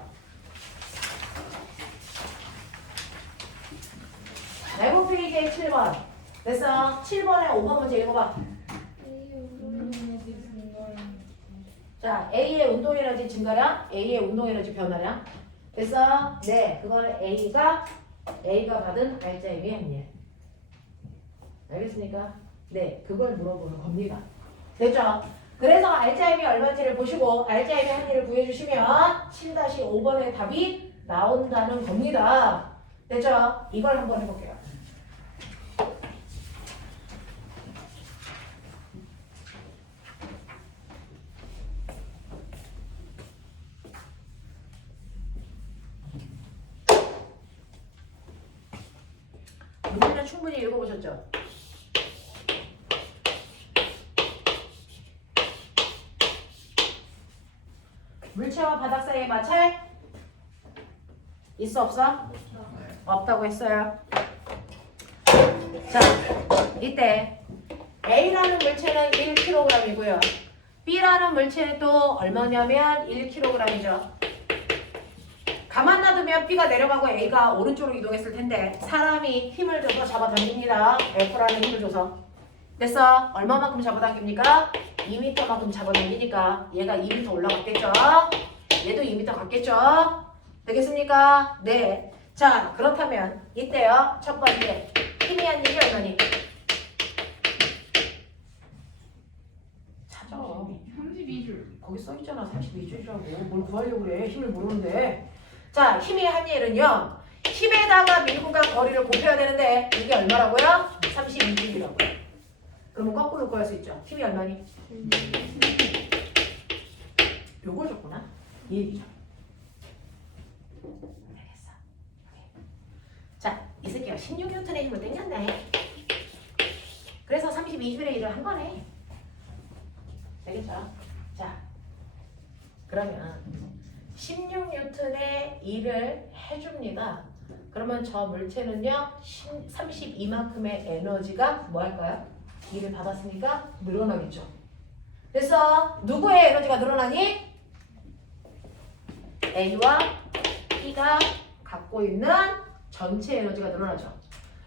105페이지의 7번. 됐어? 7번에 5번 문제 읽어봐. 자, A의 운동 에너지 증가량, A의 운동 에너지 변화량. 됐어? 네, 그거는 A가 받은 알짜임이 아니에요. 알겠습니까? 네, 그걸 물어보는 겁니다. 됐죠? 그래서 알짜임이 얼마인지를 보시고 알짜임의 한일을 구해주시면 7-5번의 답이 나온다는 겁니다. 됐죠? 이걸 한번 해볼게요. 문제는 충분히 읽어보셨죠? 물체와 바닥 사이의 마찰 있어 없어? 없다고 했어요. 자, 이때 A라는 물체는 1kg이고요. B라는 물체도 얼마냐면 1kg이죠. 가만 놔두면 B가 내려가고 A가 오른쪽으로 이동했을 텐데 사람이 힘을 줘서 잡아당깁니다. F라는 힘을 줘서. 됐어? 얼마만큼 잡아당깁니까? 2m만큼 잡아당기니까 얘가 2m 올라갔겠죠? 얘도 2m 갔겠죠? 되겠습니까? 네. 자, 그렇다면 이때요. 첫 번째 힘이 한 일이 얼마니? 찾아. 32줄. 거기 써있잖아. 32줄이라고. 뭘 구하려고 그래. 힘을 모르는데. 자, 힘이 한 일은요. 힘에다가 밀고 간 거리를 곱해야 되는데 이게 얼마라고요? 32줄이라고요. 그러면 거꾸로 구할 수 있죠. 힘이 얼마니? 요걸 줬구나. 이 얘기죠. 알겠어. 자, 이 새끼가 16N의 힘을 땡겼네. 그래서 32줄의 일을 한 거네. 되겠죠? 자, 그러면 16N의 일을 해줍니다. 그러면 저 물체는요 32만큼의 에너지가 뭐 할까요? E를 받았으니까 늘어나겠죠. 그래서 누구의 에너지가 늘어나니? A와 B가 갖고 있는 전체 에너지가 늘어나죠.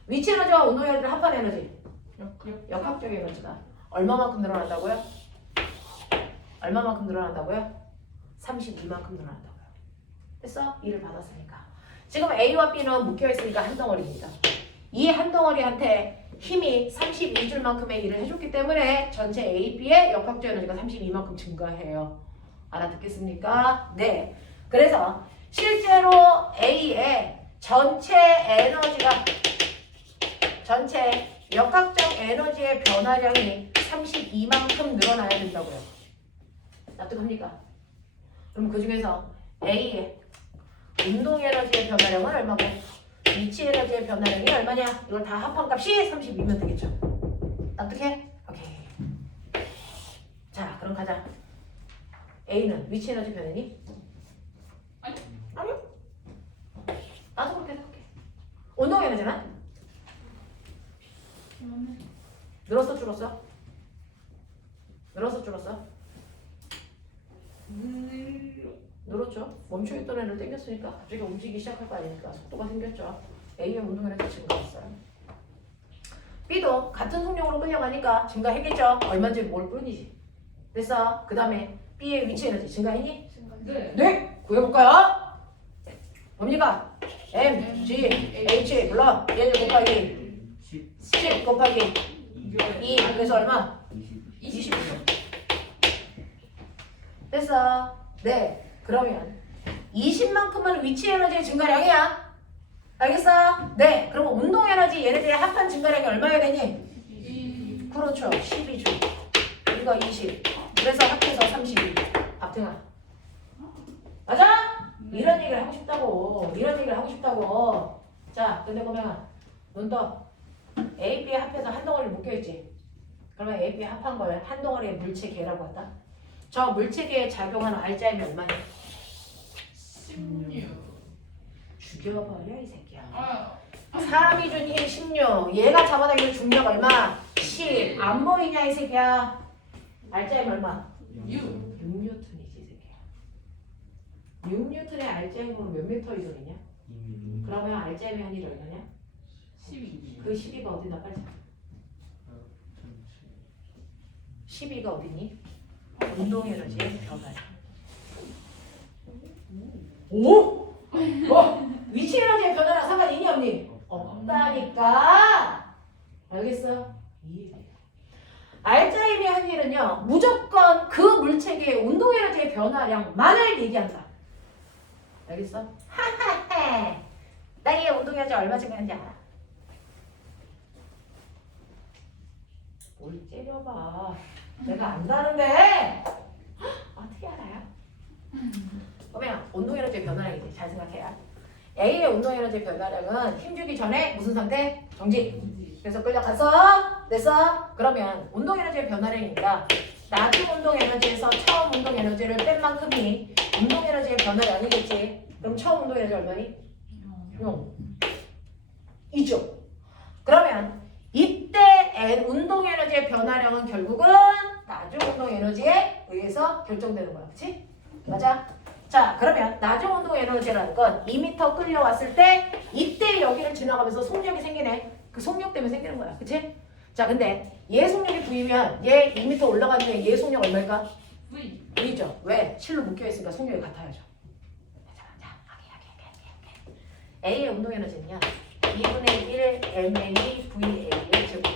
위치 에너지와 운동 에너지를 합한 에너지, 역학적 에너지가 얼마만큼 늘어난다고요? 얼마만큼 늘어난다고요? 32만큼 늘어난다고요. 됐어? E를 받았으니까. 지금 A와 B는 묶여있으니까 한 덩어리입니다. 이 한 덩어리한테 힘이 32줄만큼의 일을 해줬기 때문에 전체 A, B의 역학적 에너지가 32만큼 증가해요. 알아듣겠습니까? 네. 그래서 실제로 A의 전체 에너지가 전체 역학적 에너지의 변화량이 32만큼 늘어나야 된다고요. 납득합니까? 그럼 그 중에서 A의 운동 에너지의 변화량은 얼마고 위치 에너지의 변화량이 얼마냐? 이걸 다 합한 값이 32면 되겠죠. 납득해? 오케이. 자, 그럼 가자. A는 위치 에너지 변했니? 아니요. 나도 그렇게 생각해. 운동 에너지는? 늘었어, 줄었어? 늘었어, 줄었어? 늘었죠. 멈춰있던 애를 당겼으니까 갑자기 움직이기 시작할 거 아니니까 속도가 생겼죠. A의 운동 에너지 증가했어요. B도 같은 속력으로 끌려가니까 증가했겠죠. 얼마인지 뭘 뿐이지. 됐어. 그 다음에 B의 위치 에너지 증가했니? 네. 네. 구해볼까요? 뭡니까? M, G, H 불러 1 곱하기 10 곱하기 2 그래서 얼마? 20. 됐어. 네. 그러면 20만큼은 위치 에너지의 증가량이야. 알겠어? 네. 그러면 운동 에너지 얘네들의 합한 증가량이 얼마여야 되니? 그렇죠. 12주. 이거 20. 그래서 합해서 32. 박등아. 맞아? 이런 얘기를 하고 싶다고. 이런 얘기를 하고 싶다고. 자, 근데 보면 눈 떠. A, B 합해서 한 덩어리를 묶여있지. 그러면 A, B 합한 걸 한 덩어리의 물체계라고 한다. 저 물체계에 작용하는 알짜임이 얼마냐? 16. 죽여버려 이 새끼야. 아, 3이 준 힘 16. 얘가 잡아당기는 중력 얼마? 10. 안 보이냐 이 새끼야. 알짜임 얼마? 6. 6뉴턴이지 이 새끼야. 6뉴턴의 알짜임으로 몇 미터 이동이냐? 그러면 알짜임의 한일이 얼마냐? 12. 그 12가 어디나 빨리. 12가 어디니? 운동 에너지의 변화야. 오? 위치 에너지의 변화랑 상관이 있니 없니? 없다니까. 알겠어? 이 얘기야. 알짜임의 한일은요 무조건 그 물체계의 운동 에너지의 변화량만을 얘기한다. 알겠어? 하하하. 나의 운동 에너지 얼마 증가하는지 알아? 뭘 째려봐. 내가 안다는데 어떻게 알아요? 그러면 운동 에너지의 변화량이지. 잘 생각해야. A의 운동 에너지의 변화량은 힘주기 전에 무슨 상태? 정지. 그래서 끌려가서 됐어? 그러면 운동 에너지의 변화량이니까 낮은 운동 에너지에서 처음 운동 에너지를 뺀 만큼이 운동 에너지의 변화량이겠지. 그럼 처음 운동 에너지 얼마니? 0. 2죠. 그러면 이때 운동 에너지의 변화량은 결국은 낮은 운동 에너지에 의해서 결정되는 거야. 그치? 맞아? 자, 그러면 낮은 운동 에너지라는 건 2m 끌려왔을 때 이때 여기를 지나가면서 속력이 생기네. 그 속력 때문에 생기는 거야. 그치? 자, 근데 얘 속력이 V면 얘 2m 올라간 뒤에 얘 속력 얼마일까? V. V죠. 왜? 실로 묶여있으니까 속력이 같아야죠. 자, A의 운동 에너지는요. 2분의 1 MA VA의 제곱.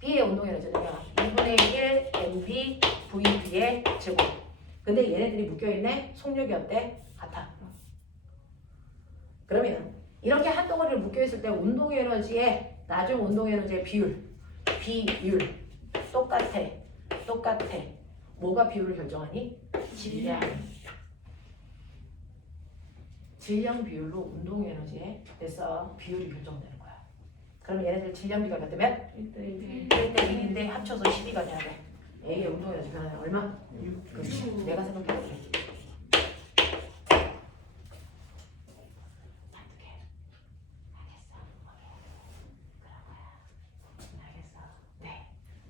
B의 운동 에너지는요. 2분의 1 MB VB의 제곱. 근데 얘네들이 묶여있네? 속력이 어때? 같아. 그러면 이렇게 한 덩어리를 묶여있을 때 운동 에너지의 낮은 운동 에너지의 비율 똑같아. 뭐가 비율을 결정하니? 질량. 질량 비율로 운동 에너지의 됐어 비율이 결정되는 거야. 그럼 얘네들 질량비가 몇 대면? 1대 1인데 합쳐서 12가 돼야 돼. A의 운동 에너지 변화량 얼마? 6. 그렇지. 내가 생각해볼게.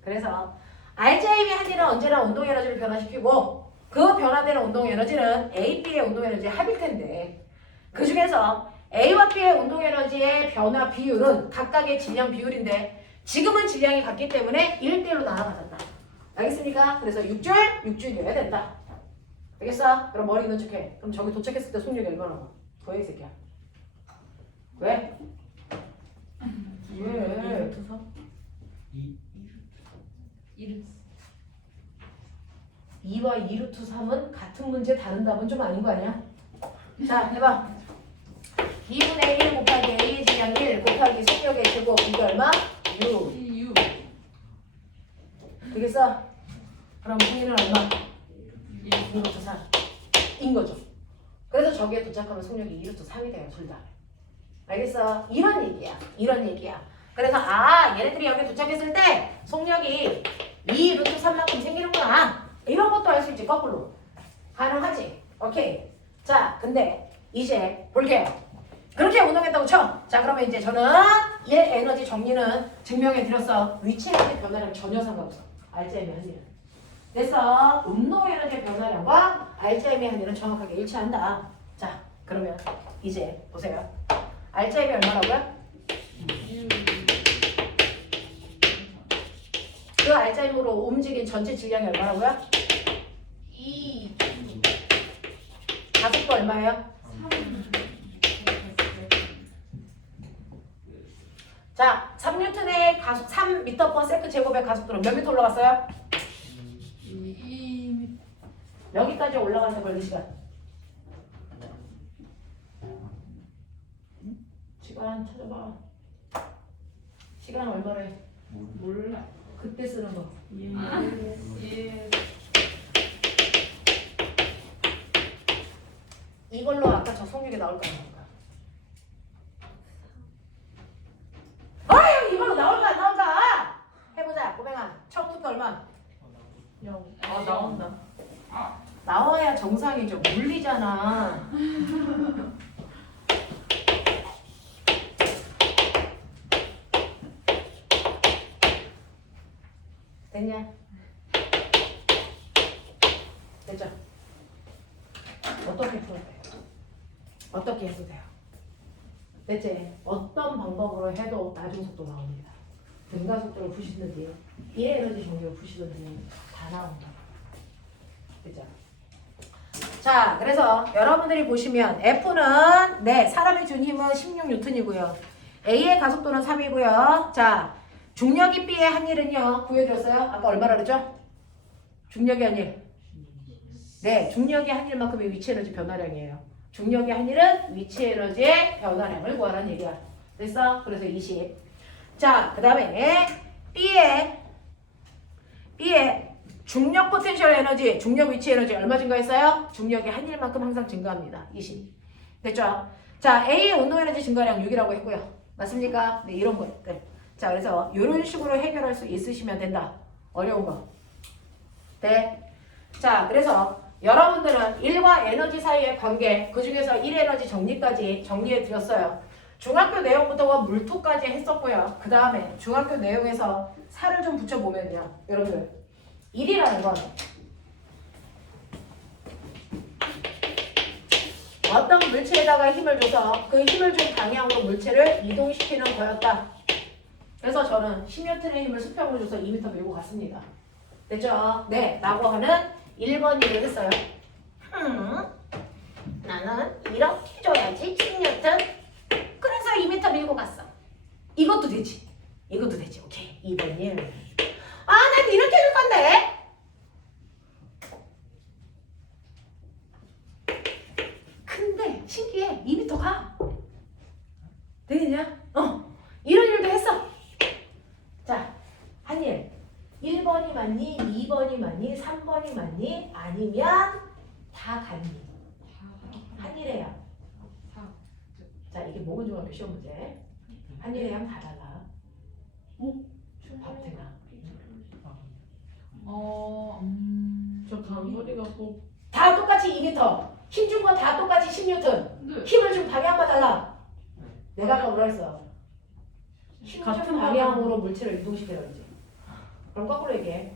그래서 RJ의 한 일은 언제나 운동 에너지를 변화시키고 그 변화되는 운동 에너지는 A, B의 운동 에너지의 합일 텐데 그 중에서 A와 B의 운동 에너지의 변화 비율은 각각의 질량 비율인데 지금은 질량이 같기 때문에 1대1로 나눠가졌다. 알겠습니까? 그래서 6줄, 6줄이어야 된다. 알겠어? 그럼 머리 있는 척해. 그럼 저기 도착했을 때 속력이 얼마나 나? 더해 이 새끼야. 왜? 왜? 이 2와 2루트 3은 같은 문제 다른 답은 좀 아닌 거 아니야? 자, 해봐. 2분의 1 곱하기 A의 질량 1 곱하기 속력의 제곱 이게 얼마? 6. 되겠어? 그럼 B는 얼마? 2루트 3인 거죠. 그래서 저기에 도착하면 속력이 2루트 3이 돼요. 둘 다. 알겠어? 이런 얘기야. 그래서 얘네들이 여기 도착했을 때 속력이 2루트 3만큼 생기는구나. 이런 것도 알 수 있지. 거꾸로. 가능하지. 오케이. 자, 근데 이제 볼게요. 그렇게 운동했다고 쳐. 자, 그러면 이제 저는 얘 에너지 정리는 증명해 드렸어. 위치 에너지 변화량 전혀 상관없어. RGM의 한 일은. 그래서 운동 에너지 변화량과 RGM의 한 일은 정확하게 일치한다. 자, 그러면 이제 보세요. RGM이 얼마라고요? 그 RGM으로 움직인 전체 질량이 얼마라고요? 2 가속도 얼마예요? 3 자, 3N의 가속 3m/s 제곱의 가속도는 몇 미터 올라갔어요? 2 여기까지 올라갈 때 걸린 시간. 시간 찾아봐. 시간 얼마래? 몰라. 그때 쓰는 거. 예. 이걸로 아까 저 속력이 나올까 안 나올까? 아유, 이걸로 나올까 안 나올까? 해보자, 고맹아. 처음부터 얼마? 0. 나온다. 나와야 정상이죠. 물리잖아. 됐냐? 됐죠? 어떻게 풀어야 돼요? 어떻게 해도 돼요? 됐지? 어떤 방법으로 해도 나중 속도 나옵니다. 등가 속도를 푸시든지 1 에너지 정리를 푸시든지 다 나온다. 됐죠? 자, 그래서 여러분들이 보시면 F는 네, 사람의 준 힘은 16N이고요. A의 가속도는 3이고요. 자, 중력이 B의 한 일은요. 구해줬어요? 아까 얼마나 그랬죠? 중력이 한 일. 네, 중력의 한 일만큼의 위치 에너지 변화량이에요. 중력의 한 일은 위치 에너지의 변화량을 구하라는 얘기야. 됐어? 그래서 20. 자, 그 다음에 B의 중력 포텐셜 에너지, 중력 위치 에너지 얼마 증가했어요? 중력의 한 일만큼 항상 증가합니다. 20. 됐죠? 자, A의 운동 에너지 증가량 6이라고 했고요. 맞습니까? 네, 이런 것들. 자, 그래서 이런 식으로 해결할 수 있으시면 된다. 어려운 거. 네. 자, 그래서 여러분들은 1과 에너지 사이의 관계, 그 중에서 1 에너지 정리까지 정리해 드렸어요. 중학교 내용부터 물투까지 했었고요. 그 다음에 중학교 내용에서 살을 좀 붙여보면요. 여러분들, 1이라는 건 어떤 물체에다가 힘을 줘서 그 힘을 준 방향으로 물체를 이동시키는 거였다. 그래서 저는 10N의 힘을 수평으로 줘서 2m 밀고 갔습니다. 됐죠? 네, 라고 하는 1번 일을 했어요. 나는 이렇게 줘야지 10N. 그래서 2m 밀고 갔어. 이것도 되지. 이것도 되지. 오케이. 2번 일. 난 이렇게 줄 건데. 근데 신기해. 2m 가. 되겠냐? 이런 일도 했어. 자, 한 일. 1번이 맞니? 2번이 맞니? 3번이 맞니? 아니면 다 같니? 한 일에야. 자, 이게 모건중학교 시험 문제. 한 일에 하면 다 달라. 밥대가. 저 단거리가 꼭. 다 똑같이 2m. 힘 준 건 다 똑같이 10N. 네. 힘을 준 방향만 달라. 내가 아까 뭐라 했어? 힘 준 같은 방향으로 물체를 이동시키라 그러지. 그럼 거꾸로 얘기해.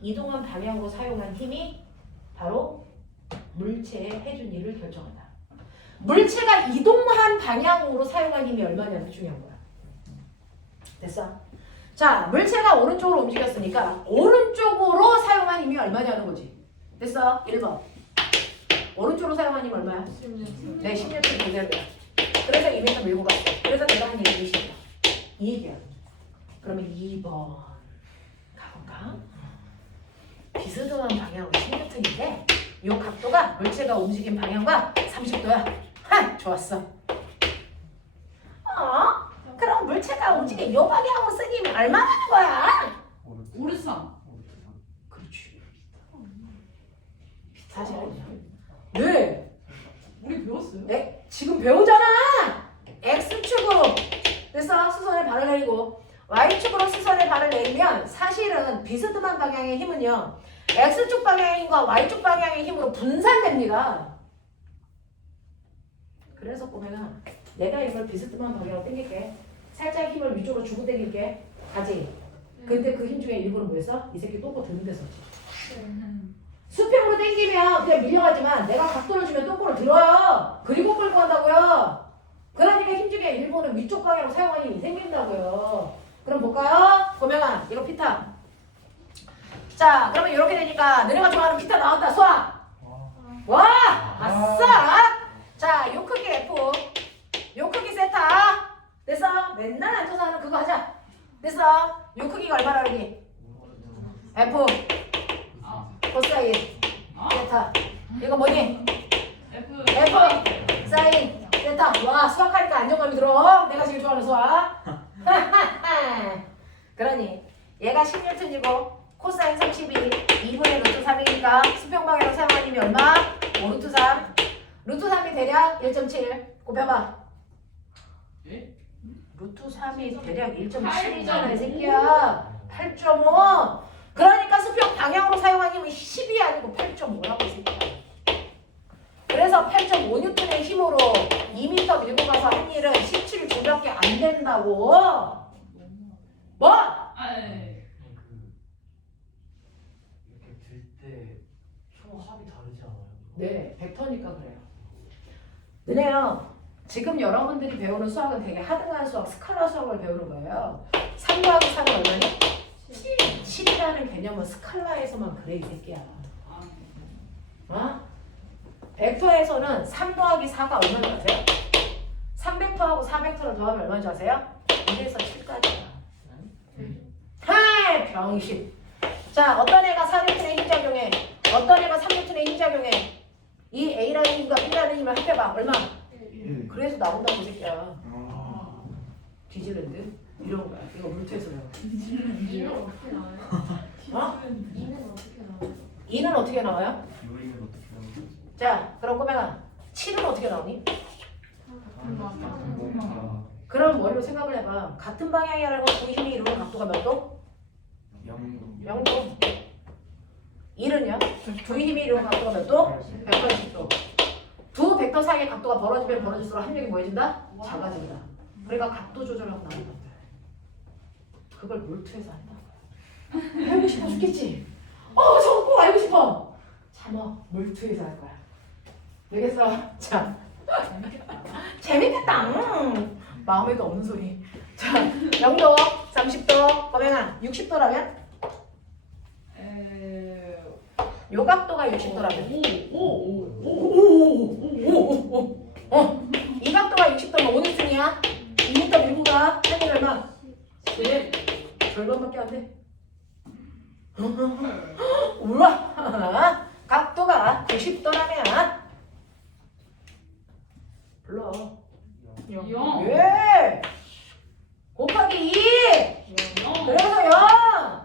이동한 방향으로 사용한 힘이 바로 물체의 해준 일을 결정한다. 물체가 이동한 방향으로 사용한 힘이 얼마냐가 중요한 거야. 됐어? 자, 물체가 오른쪽으로 움직였으니까 오른쪽으로 사용한 힘이 얼마냐는 거지. 됐어? 1번. 오른쪽으로 사용한 힘이 얼마야? 10년. 네, 10년 그대로야. 그래서 2m 밀고 갔어. 그래서 내가 한 얘기 20이야. 이 얘기야. 그러면 2번 가볼까? 비스듬한 방향으로 10m인데 이 각도가 물체가 움직인 방향과 30도야. 하! 좋았어. 그럼 물체가 움직인 이 방향으로 쓰기면 얼마나 하는 거야? 오르삼. 그렇지. 사실은요. 네. 우리 배웠어요? 네. 지금 배우잖아. X축으로 그래서 수선에 발을 내리고 Y축으로 수선에 발을 내리면 사실은 비스듬한 방향의 힘은요. X축 방향의 힘과 Y축 방향의 힘으로 분산됩니다. 그래서 보면은 내가 이걸 비스듬한 방향으로 당길게. 살짝 힘을 위쪽으로 주고 당길게. 가지. 근데 그 힘 중에 일부러 뭐였어? 이 새끼 똥꼬 드는 데서 수평으로 당기면 그냥 밀려가지만 내가 각도를 주면 똥꼬를 들어요. 그리고 끌고 간다고요. 그러니까 힘 중에 일부는 위쪽 방향으로 사용하는 힘이 생긴다고요. 그럼 볼까요? 고명아 이거 피타. 자 그러면 이렇게 되니까 너네가 좋아하는 피타 나왔다. 수학. 와 아싸. 자 요 크기 F 요 크기 세타. 됐어? 맨날 앉아서 하는 그거 하자. 됐어? 요 크기가 얼마나 그러니? F 코사인 세타. 이거 뭐니? F 사인 세타. 와 수학하니까 안정감이 들어. 내가 제일 좋아하는 수학. 그러니 얘가 10N이고 코사인 32 2분의 루트 3이니까 수평방향으로 사용한 힘이 얼마? 5 루트 3. 루트 3이 대략 1.7 곱해봐. 루트 3이 대략 1.7이잖아 이 새끼야. 8.5. 그러니까 수평 방향으로 사용한 힘은 10이 아니고 8.5라고 이 새끼야. 그래서 8.5N의 힘으로 2m 밀고 가서 한 일은 17조밖에 안 된다고. 뭐? 이렇게 들 때 초합이 다르지 않아요? 네, 벡터니까 그래요. 너네요. 지금 여러분들이 배우는 수학은 되게 하등한 수학, 스칼라 수학을 배우는 거예요. 3 더하기 3은 얼마니? 7이라는 개념은 스칼라에서만 그래 이 새끼야. 어? 벡터에서는 3 더하기 4가 얼마인지 아세요? 3벡터하고 4벡터를 더하면 얼마인지 아세요? 1에서 7까지야. 하이 병신. 자 어떤 애가 4N의 힘작용해, 어떤 애가 3N의 힘작용해. 이 A라는 힘과 B라는 힘을 합해봐. 얼마? 그래서 나온다고 이 새끼야. 디즈랜드? 이런 거야. 이거 물투에서 배워. 이는 어떻게 나와요? 어? 이는 어떻게 나와요? 2는 어떻게 나와요? 요리는 어떻게 하는 거지? 자 그럼 꼬맹아 7은 어떻게 나오니? 아, 그럼 머리로 생각을 해봐. 같은 방향이라고 두 힘이 이루는 각도가 몇 도? 0도. 1은요? 두 힘이 이루는 각도가 몇 도? 180도. 두 벡터 사이의 각도가 벌어지면 벌어질수록 합력이 뭐해진다? 작아진다. 그러니까 각도 조절하고 나온다. 그걸 몰투에서 한다. 알고 싶어 죽겠지? 저거 꼭 알고 싶어. 참어. 몰투에서 할 거야. 되겠어? 자. 재밌겠다. 마음에도 없는 소리. 자, 0도, 30도, 꼬맹아 60도라면? 요 각도가 60도라면? 이 각도가 60도면 5N이야? 2m 밀고 가. 하니 얼마? 네. 절반밖에 안 돼. 우와. 각도가 90도라면 불러. 예. 곱하기 2. 그래서 0.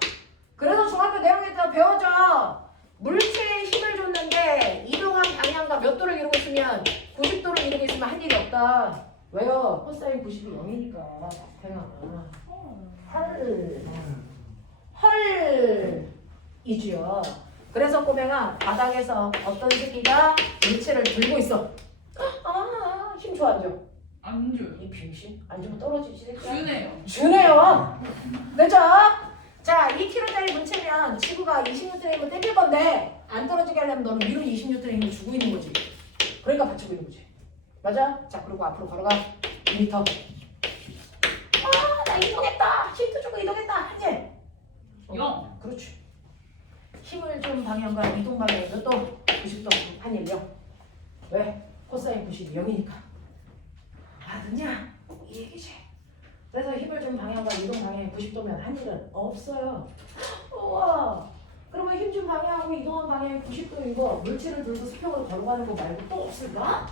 그래서 중학교 내용에서 배워줘. 물체에 힘을 줬는데 이동한 방향과 몇 도를 이루고 있으면 90도를 이루고 있으면 한 일이 없다. 왜요? 코사인 90이 0이니까. 헐. 이주요. 그래서 꼬맹아 바닥에서 어떤 새끼가 물체를 들고 있어. 힘 좋아 안 줘? 안 줘요. 이 병신 안 주면 떨어지지 새끼야. 주네요. 주네요. 그죠? 자 2kg짜리 물체면 지구가 20N의 힘을 땡길 건데 안 떨어지게 하려면 너는 위로 20N의 힘을 주고 있는 거지. 그러니까 받치고 있는 거지. 맞아? 자, 그리고 앞으로 걸어가. 2m. 아, 나 이동했다. 힌트 주고 이동했다. 한일. 영. 그렇지. 힘을 준 방향과 이동 방향은 또 90도 한일 0. 왜? 코사인 90이 0이니까. 알아듣냐? 이 얘기지. 그래서 힘을 준 방향과 이동 방향이 90도면 한일은 없어요. 우와. 그러면 힘 준 방향하고 이동한 방향이 90도인 거 물체를 들고 수평으로 걸어가는 거 말고 또 없을까?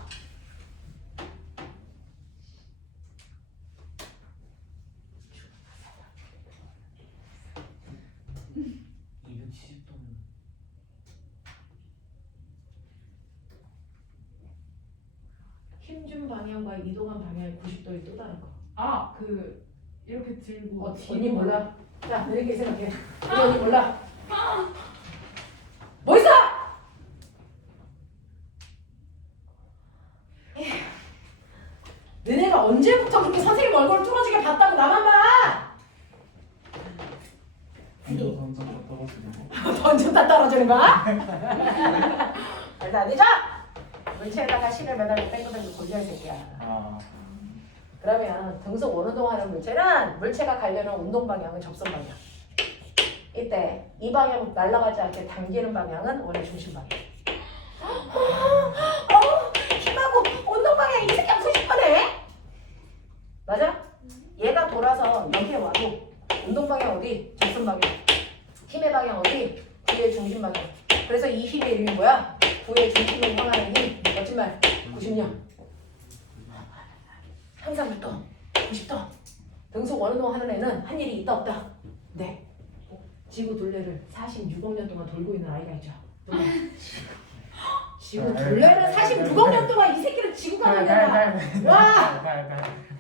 270도면 힘 준 방향과 이동한 방향이 90도에 또 다른 거. 아, 그 이렇게 들고 언니 몰라? 자, 내리게 생각해. 우리 언니 몰라? 뭐 있어? 에휴, 너네가 언제부터 그렇게 선생님 얼굴을 뚫어지게 봤다고 나만 봐? 이거 던졌다 떨어지는 거. 던졌다 떨어지는 거야? 말도 안 되죠? 물체에다가 실을 매달고 뺑글뺑글 돌려 이 새끼야. 아, 그러면 등속 원운동하는 물체는 물체가 가려는 운동 방향은 접선 방향. 이때 이 방향 날아가지 않게 당기는 방향은 원의 중심 방향. 힘하고 운동 방향 이 새끼 90%네? 맞아? 얘가 돌아서 여기에 와도 운동 방향 어디? 접선 방향. 힘의 방향 어디? 구의 중심 방향. 그래서 이 힘의 이름이 뭐야? 구의 중심을 향하는 힘. 멋진 말. 90년. 항상 100도, 90도. 등속 원운동 하는 애는 한 일이 있다 없다? 네. 지구 둘레를 46억 년 동안 돌고 있는 아이가 있죠. 누가? 지구 둘레를 46억 년 동안 이 새끼를 지구가 돌려봐. 와!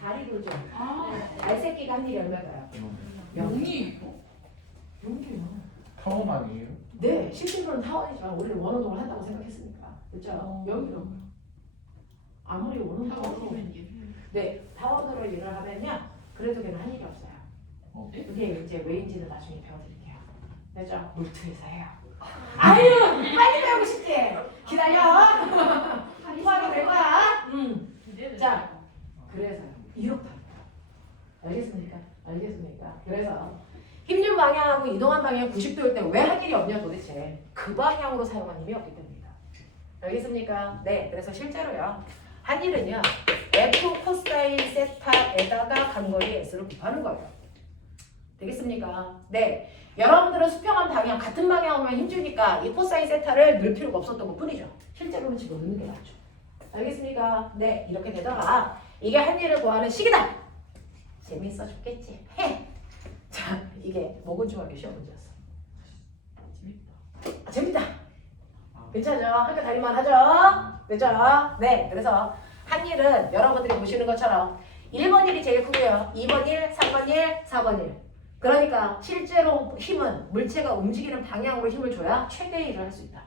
다리 돌죠. 아, 알새끼가 한 일이 얼마가요? 영이 용기요. 타워만이에요? 네, 실제로는 타원이지만 우리는 원운동을 한다고 생각했으니까. 그렇죠? 여기로. 아무리 원운동으로 네, 타원으로 일을 하면요. 그래도 걔는 한 일이 없어요. 그게 이제 왜인지는 나중에 배워드릴게요. 됐죠? 물투에서 해요. 아유, 빨리 배우고 싶지? 기다려. 이거하러 될 거야. 자, 그래서 이렇다. 알겠습니까? 알겠습니까? 그래서 힘준 방향하고 이동한 방향 90도일 때 왜 한 일이 없냐 도대체. 그 방향으로 사용한 힘이 없기 때문이다. 알겠습니까? 네, 그래서 실제로요. 한 일은요. F 코사인 세타에다가 간거리 S를 곱하는 거예요. 되겠습니까? 네. 여러분들은 수평한 방향, 같은 방향으로만 힘주니까 이 코사인 세타를 넣을 필요가 없었던 것 뿐이죠. 실제로는 집어넣는 게 낫죠. 알겠습니까? 네. 이렇게 되다가 이게 한 일을 구하는 식이다. 재밌어 죽겠지. 해. 자, 이게 모근 중학교 시험 문제였어. 재밌다. 재밌다. 괜찮죠? 학교 다닐만 하죠? 그죠? 네. 그래서 한 일은 여러분들이 보시는 것처럼 1번 일이 제일 크고요. 2번 일, 3번 일, 4번 일. 그러니까 실제로 힘은 물체가 움직이는 방향으로 힘을 줘야 최대의 일을 할 수 있다.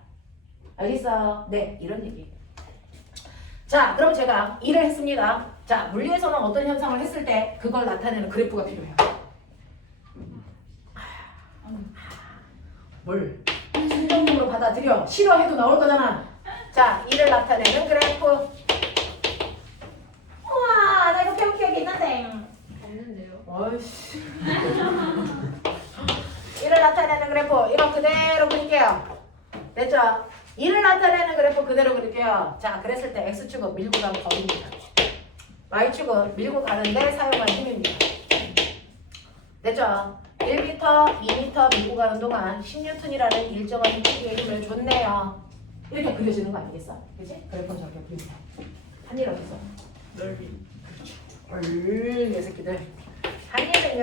알겠어? 네. 이런 얘기. 자, 그럼 제가 일을 했습니다. 자, 물리에서는 어떤 현상을 했을 때 그걸 나타내는 그래프가 필요해요. 뭘? 순정적으로 받아들여. 싫어해도 나올 거잖아. 자, 이를 나타내는 그래프. 우와, 나 이거 배운 기억이 있는데. 없는데요? 어이씨. 이를 나타내는 그래프. 이거 그대로 그릴게요. 됐죠? 이를 나타내는 그래프 그대로 그릴게요. 자, 그랬을 때 X축은 밀고 가는 거리입니다. Y축은 밀고 가는데 사용한 힘입니다. 됐죠? 1m, 2m 밀고 가는 동안 10N이라는 일정한 힘의 힘을 줬네요. 이렇게 그려지는 거 아니겠어? 그치? 그래프는 저렇게 보입니다. 한 일 어딨어? 넓이. 이 새끼들. 한 일은요,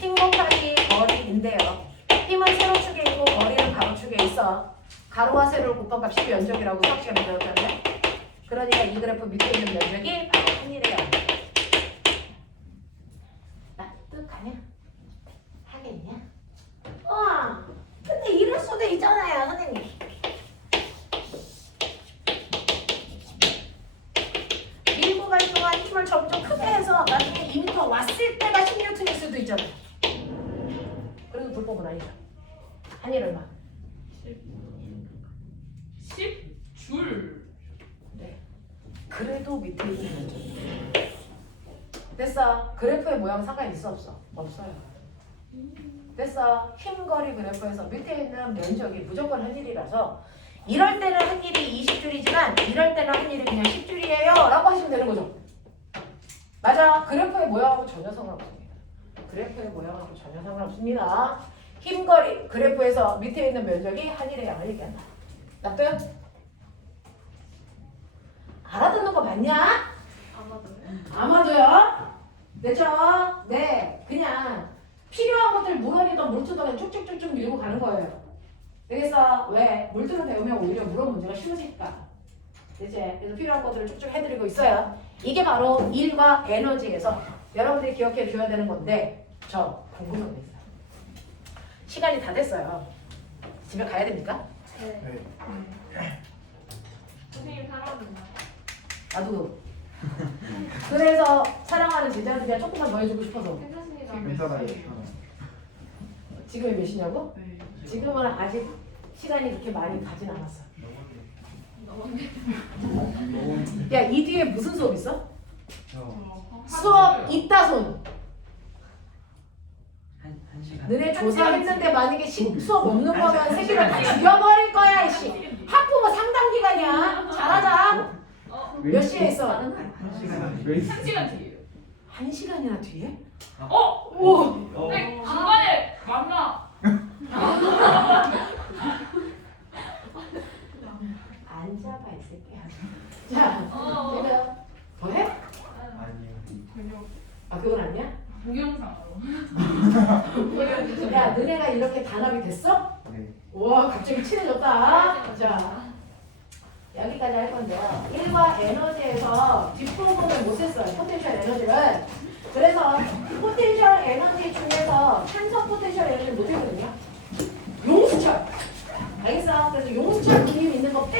힘 곱하기 거리인데요. 힘은 세로축에 있고 거리는 가로축에 있어. 가로와 세로를 곱한 값이 면적이라고 수학 시간에 배웠잖아요. 그러니까 이 그래프 밑에 있는 면적이 바로 한 일이에요. 납득하냐? 하겠냐? 근데 이럴 수도 있잖아요, 선생님. 밀고 갈 동안 힘을 점점 크게 해서 나중에 2m 왔을 때가 10N일 수도 있잖아요. 그래도 물법은 아니죠. 한일 얼마? 10줄. 네. 그래도 밑에 있는 면적. 됐어. 그래프의 모양 상관 있어 없어? 없어요. 됐어. 흰거리 그래프에서 밑에 있는 면적이 무조건 한일이라서 이럴 때는 한일이 20줄이지만 이럴 때는 한일이 그냥 10줄이에요 라고 하시면 되는 거죠. 맞아. 그래프의 모양하고 전혀 상관없습니다. 그래프의 모양하고 전혀 상관없습니다. 흰거리 그래프에서 밑에 있는 면적이 한일의 양을 얘기한다. 납득? 알아듣는 거 맞냐? 아마도요? 됐죠? 네, 그냥 필요한 것들 물어리던 물투던 쭉쭉쭉쭉 밀고 가는 거예요. 되겠어? 왜? 물투를 배우면 오히려 물어 문제가 쉬워지니까. 그치? 그래서 필요한 것들을 쭉쭉 해드리고 있어요. 이게 바로 일과 에너지에서 여러분들이 기억해 줘야 되는 건데 저 궁금한 거 있어요. 시간이 다 됐어요. 집에 가야 됩니까? 네. 네. 선생님 사랑합니다. 나도. 그래서 사랑하는 제자들이야 조금만 더 해주고 싶어서. 괜찮습니다. 괜찮아요. 지금이 몇 시냐고? 네. 지금은 아직 시간이 그렇게 많이 가진 않았어. 야, 이 뒤에 무슨 수업 있어? 수업 있다 손. 한 시간. 너네 조사했는데 만약에 수업 없는 거면 새끼를 다 죽여버릴 거야, 이씨. 학부모 상담 기간이야. 잘하자. 몇 시에 있어? 한 시간. 왜 있어? 1시간 뒤에요. 1시간이나 뒤에? 오! 네, 중간에 만나. 앉아봐, 이 새끼야. 자, 지금 뭐 해? 아니요. 그냥 아, 그건 아니야? 동영상으로. 야, 너네가 이렇게 단합이 됐어? 네. 우와, 갑자기 친해졌다. 자, 여기까지 할 건데요. 1과 에너지에서 뒷부분을 못 했어요. 포텐셜 에너지를. 그래서 포텐셜 에너지 중에서 산성 포텐셜 에너지를 못 했거든요. 용수철. 알겠어? 그래서 용수철 그림 있는 거